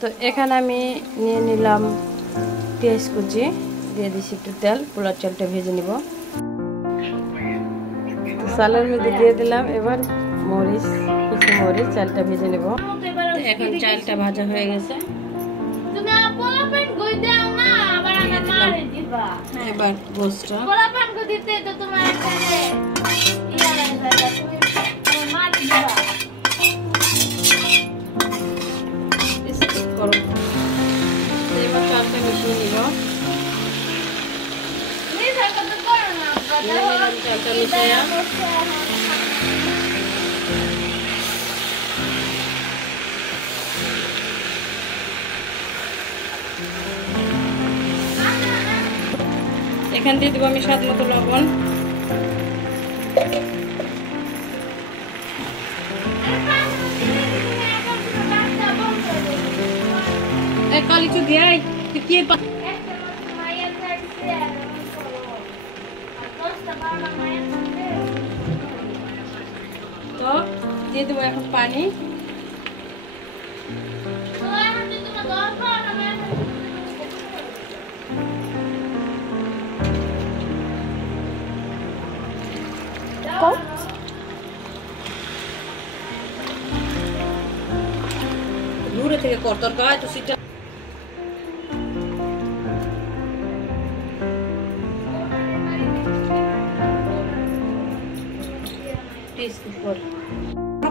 তো এখানে আমি নিয়ে নিলাম পেঁয়াজ কুচি, দিয়ে দিচ্ছি একটু তেল, পোলার চালটা ভেজে নিব। তো চালের মধ্যে দিয়ে দিলাম এবার মরিচ, কিছু মরিচ, চালটা ভেজে নেব। এখন চালটা ভাজা হয়ে গেছে, এবার গোশটা এবার চালটা মিশিয়ে নিব। চালটা মিশিয়ে এখান দিয়ে দেবো আমি স্বাদ মতো লবণ, কালিচু দিয়ে কি তো দিয়ে দেবো এখন পানি। দূরে থেকে কর, তোর গায়ে তো সিটটা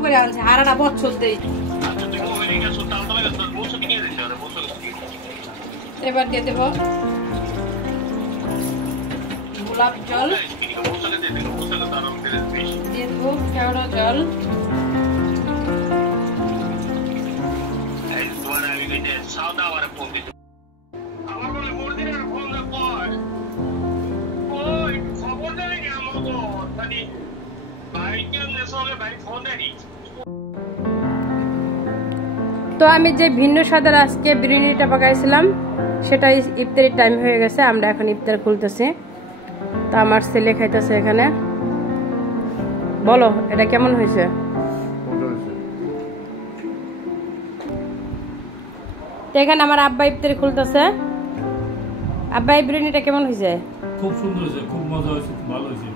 করে আনছে হারাটা বছর দেই। এবার দিয়ে দেব গোলাপ জল, দিয়ে দেবো কেওড়া জল, তো আমি যে ভিন্ন স্বাদের আজকে বিরিয়ানিটা পাকাইছিলাম সেটা ইফতারের টাইম হয়ে গেছে, আমরা এখন ইফতার খুলতেছি। তো আমার ছেলে খাইতেছে এখানে। বলো এটা কেমন হয়েছে? এখানে আমার আব্বা ইফতারি খুলতেছে। আব্বা এই বিরিয়ানিটা কেমন হয়েছে? খুব সুন্দর হয়েছে, খুব মজা হয়েছে, খুব ভালো হয়েছে।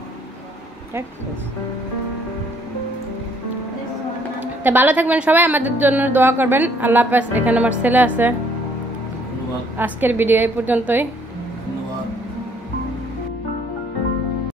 তা ভালো থাকবেন সবাই, আমাদের জন্য দোয়া করবেন। আল্লাহ হাফেজ। এখানে আমার ছেলে আছে। আজকের ভিডিও এই পর্যন্তই।